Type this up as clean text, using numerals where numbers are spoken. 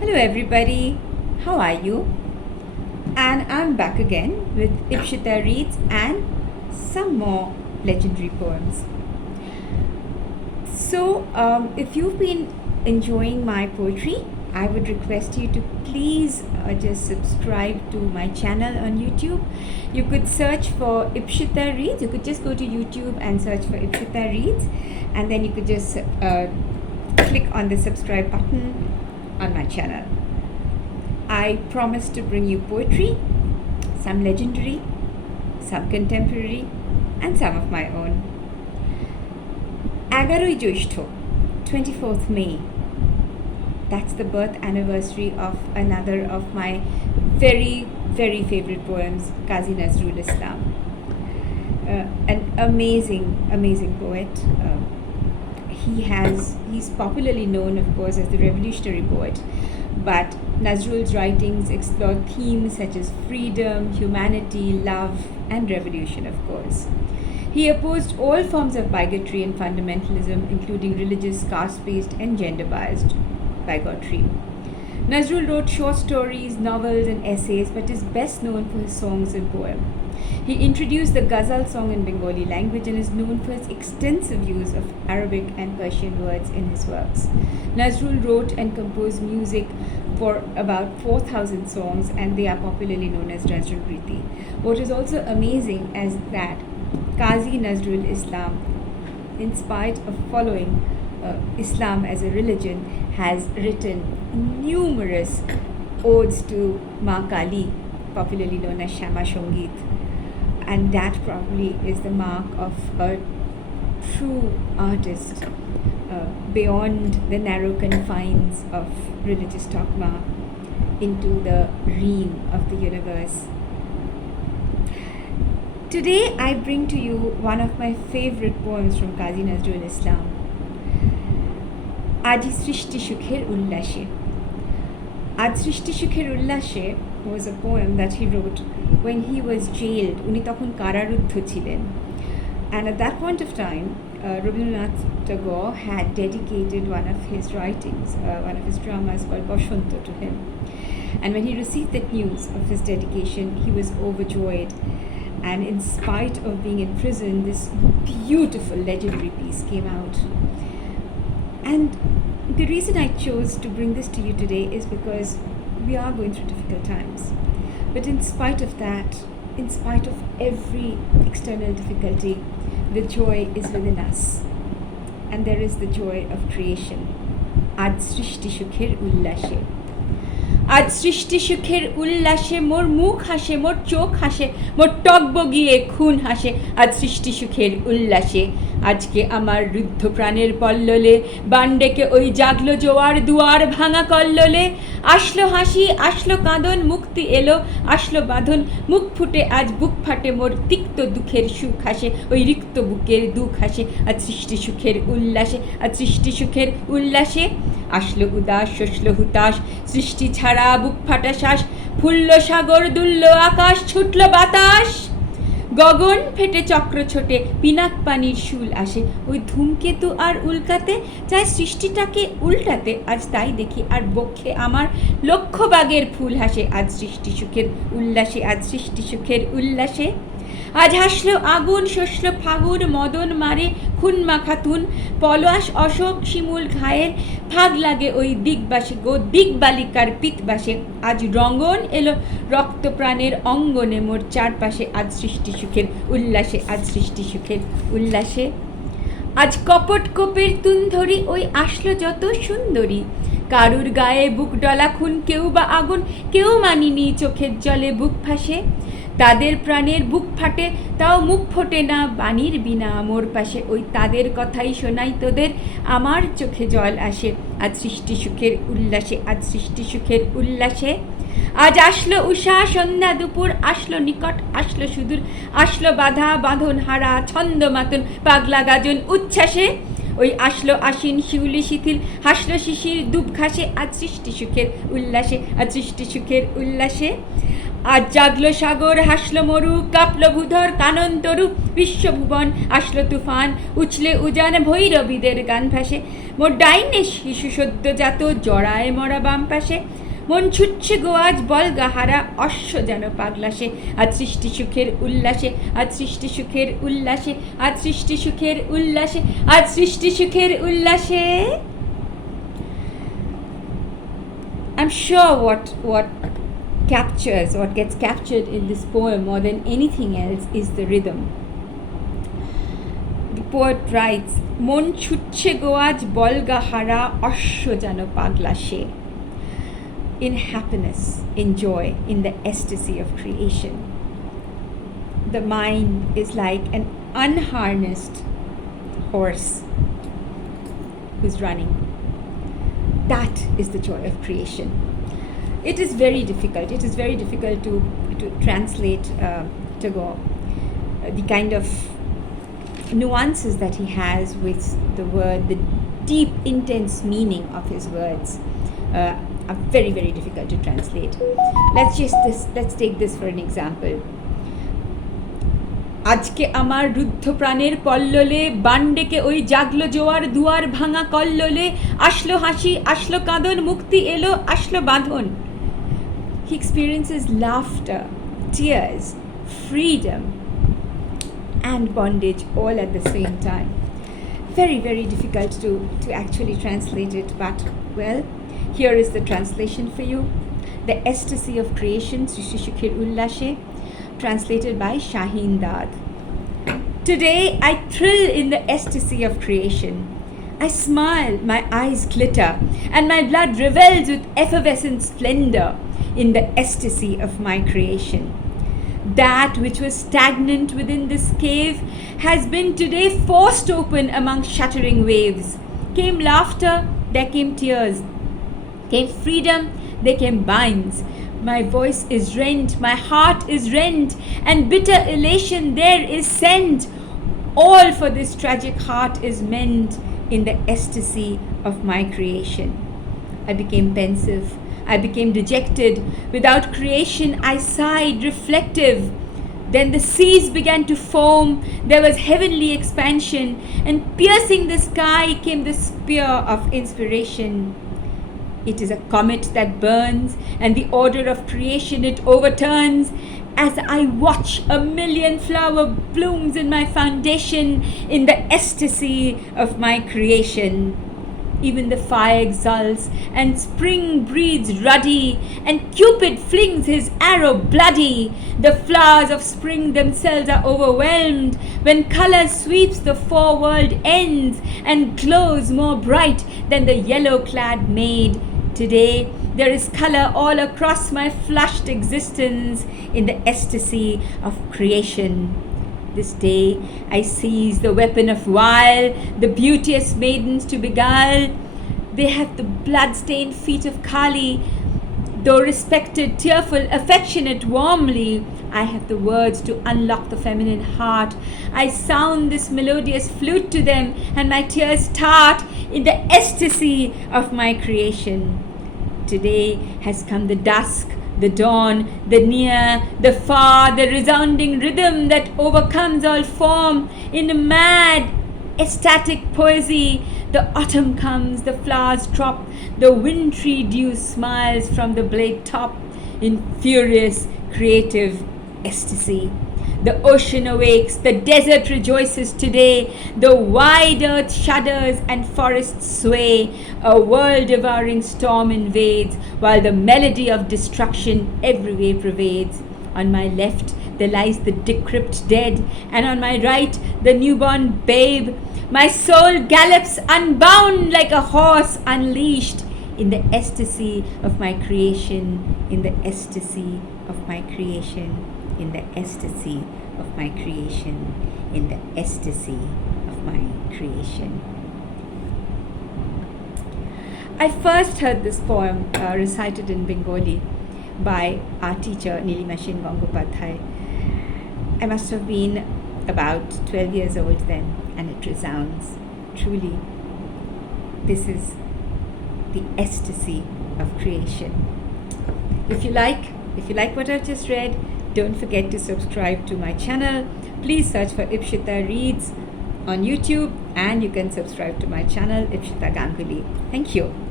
Hello, everybody. How are you? And I'm back again with Ipshita Reads and some more legendary poems. So, if you've been enjoying my poetry, I would request you to please just subscribe to my channel on YouTube. You could search for Ipshita Reads. You could just go to YouTube and search for Ipshita Reads, and then you could just click on the subscribe button on my channel. I promise to bring you poetry, some legendary, some contemporary, and some of my own. 11ই জ্যৈষ্ঠ, 24th May. That's the birth anniversary of another of my very, very favorite poems, Qazi Nazrul Islam. An amazing, amazing poet. He's popularly known, of course, as the revolutionary poet, but Nazrul's writings explore themes such as freedom, humanity, love, and revolution, of course. He opposed all forms of bigotry and fundamentalism, including religious, caste-based, and gender-biased bigotry. Nazrul wrote short stories, novels, and essays, but is best known for his songs and poems. He introduced the ghazal song in Bengali language and is known for his extensive use of Arabic and Persian words in his works. Nazrul wrote and composed music for about 4,000 songs, and they are popularly known as Nazrul Priti. What is also amazing is that Qazi Nazrul Islam, in spite of following Islam as a religion, has written numerous odes to Ma Kali, popularly known as Shama Shongit. And that probably is the mark of a true artist beyond the narrow confines of religious dogma into the realm of the universe. Today I bring to you one of my favorite poems from Qazi Nazrul Islam, Aji Srishti Shukher Ullashe. Aaj Srishti Shukher Ullashe was a poem that he wrote when he was jailed. Uni tokhon kararuddho chilen. And at that point of time, Rabindranath Tagore had dedicated one of his writings, one of his dramas called Bashanta to him. And when he received the news of his dedication, he was overjoyed. And in spite of being in prison, this beautiful legendary piece came out. And the reason I chose to bring this to you today is because we are going through difficult times. But in spite of that, in spite of every external difficulty, the joy is within us. And there is the joy of creation. Aaj Srishti Shukher Ullashe. আজ সৃষ্টি সুখের উল্লাসে মোর মুখ হাসে, মোর চোখ হাসে, মোর টগবগিয়ে খুন হাসে। আজ সৃষ্টি সুখের উল্লাসে আজকে আমার রুদ্ধ প্রাণের পল্ললে বান ডেকে ওই জাগলো জোয়ার দুয়ার ভাঙা কল্লোলে। আসলো হাসি, আসলো কাঁদন, মুক্তি এলো, আসলো বাঁধন, মুখ ফুটে আজ বুক ফাটে মোর তিক্ত দুঃখের সুখ হাসে, ওই রিক্ত বুকের দুঃখ হাসে। আজ সৃষ্টি সুখের উল্লাসে, আজ সৃষ্টি সুখের উল্লাসে আসলো উদাস, শসলো হুতাশ, সৃষ্টি ছাড়া বুক ফাটা শ্বাস, ফুলল সাগর, দুলল আকাশ, ছুটল বাতাস, গগন ফেটে চক্র ছোটে, পিনাক পানির শুল আসে, ওই ধূমকেতু আর উল্কাতে চায় সৃষ্টিটাকে উল্টাতে। আজ তাই দেখি আর বক্ষে আমার লক্ষ বাগের ফুল হাসে। আজ সৃষ্টি সুখের উল্লাসে, আজ সৃষ্টি সুখের উল্লাসে। আজ হাসলো আগুন, শসলো ফাগুন, মদন মারে খুন মাখাতুন, পলাশ অশোক শিমুল ঘায়ের ফাগ লাগে ওই দিগবাসে গো দিগবালিকার পিতবাসে। আজ রঙ্গন এলো রক্ত প্রাণের অঙ্গনে মোর চারপাশে। আজ সৃষ্টি সুখের উল্লাসে, আজ সৃষ্টি সুখের উল্লাসে। আজ কপট কোপের তুন্ধরি ওই আসলো যত সুন্দরী, কারুর গায়ে বুক ডলা খুন, কেউ বা আগুন, কেউ মানিনি চোখের জলে বুক ফাঁসে। তাদের প্রাণের বুক ফাটে তাও মুখ ফোটে না বাণীর বিনা মোর পাশে, ওই তাদের কথাই শোনাই তোদের আমার চোখে জল আসে। আজ সৃষ্টি সুখের উল্লাসে, আজ সৃষ্টি সুখের উল্লাসে। আজ আসলো উষা সন্ধ্যা দুপুর, আসলো নিকট আসলো সুদূর, আসলো বাধা বাঁধন হারা ছন্দ মাতন পাগলা গাজন উচ্ছ্বাসে। ওই আসলো আশ্বিন শিউলি শিথিল, হাসলো শিশির দুব ঘাসে। আজ সৃষ্টি সুখের উল্লাসে, আজ সৃষ্টি সুখের উল্লাসে। আজ জাগলো সাগর হাসলো মরু কাঁপলো ভূধর কানন তরু বিশ্বভুবন আসলো তুফান উছলে উজান ভৈরবীদের গান ভাসে মোর ডাইনে শিশু সদ্যজাত জড়ায় মরা বাম পাশে মন ছুটছে গো আজ বল গাহারা অশ্ব যেন পাগলাসে আজ সৃষ্টি সুখের উল্লাসে আজ সৃষ্টি সুখের উল্লাসে আজ সৃষ্টি সুখের উল্লাসে আজ সৃষ্টি সুখের উল্লাসে. I'm sure what captures, what gets captured in this poem more than anything else is the rhythm. The poet writes, "Mon chutche goaj bolga hara ashyo jano paglashe." In happiness, in joy, in the ecstasy of creation. The mind is like an unharnessed horse who's running. That is the joy of creation. It is very difficult. It is very difficult to translate Tagore, the kind of nuances that he has with the word, the deep, intense meaning of his words are very, very difficult to translate. Let's take this for an example. আজকে আমার রুদ্ধ প্রাণের পল্ললে বান্ডেকে ওই জাগলো জোয়ার দুয়ার ভাঙা কল্লোলে আসলো হাসি আসলো কাঁদন মুক্তি এলো আসলো বাঁধন. He experiences laughter, tears, freedom and bondage all at the same time. Very, very difficult to actually translate it, but well, here is the translation for you. The Ecstasy of Creation, Srishti Sukhir Ullashe, translated by Shaheen Dad. Today I thrill in the ecstasy of creation. I smile, my eyes glitter, and my blood revels with effervescent splendor in the ecstasy of my creation. That which was stagnant within this cave has been today forced open among shattering waves. Came laughter, there came tears. Came freedom, there came binds. My voice is rent, my heart is rent, and bitter elation there is sent. All for this tragic heart is meant in the ecstasy of my creation. I became pensive, I became dejected. Without creation I sighed, reflective. Then the seas began to foam, there was heavenly expansion, and piercing the sky came the spear of inspiration. It is a comet that burns, and the order of creation it overturns. As I watch, a million flower blooms in my foundation, in the ecstasy of my creation. Even the fire exults, and spring breathes ruddy, and Cupid flings his arrow bloody. The flowers of spring themselves are overwhelmed, when colour sweeps the four-world ends, and glows more bright than the yellow-clad maid. Today there is colour all across my flushed existence in the ecstasy of creation. This day I seize the weapon of wile, the beauteous maidens to beguile. They have the blood-stained feet of Kali. Though respected, tearful, affectionate, warmly, I have the words to unlock the feminine heart. I sound this melodious flute to them, and my tears start in the ecstasy of my creation. Today has come the dusk, the dawn, the near, the far, the resounding rhythm that overcomes all form. In a mad, ecstatic poesy, the autumn comes, the flowers drop, the wintry dew smiles from the blade top in furious, creative ecstasy. The ocean awakes, the desert rejoices today, the wide earth shudders and forests sway, a world-devouring storm invades, while the melody of destruction everywhere pervades. On my left there lies the decrepit dead, and on my right the newborn babe. My soul gallops unbound like a horse unleashed in the ecstasy of my creation, in the ecstasy of my creation. In the ecstasy of my creation, in the ecstasy of my creation. I first heard this poem recited in Bengali by our teacher Nilima Sen Gangopadhyay. I must have been about 12 years old then, and it resounds. Truly, this is the ecstasy of creation. If you like, If you like what I've just read, don't forget to subscribe to my channel. Please search for Ipshita Reads on YouTube, and you can subscribe to my channel, Ipshita Ganguly. Thank you.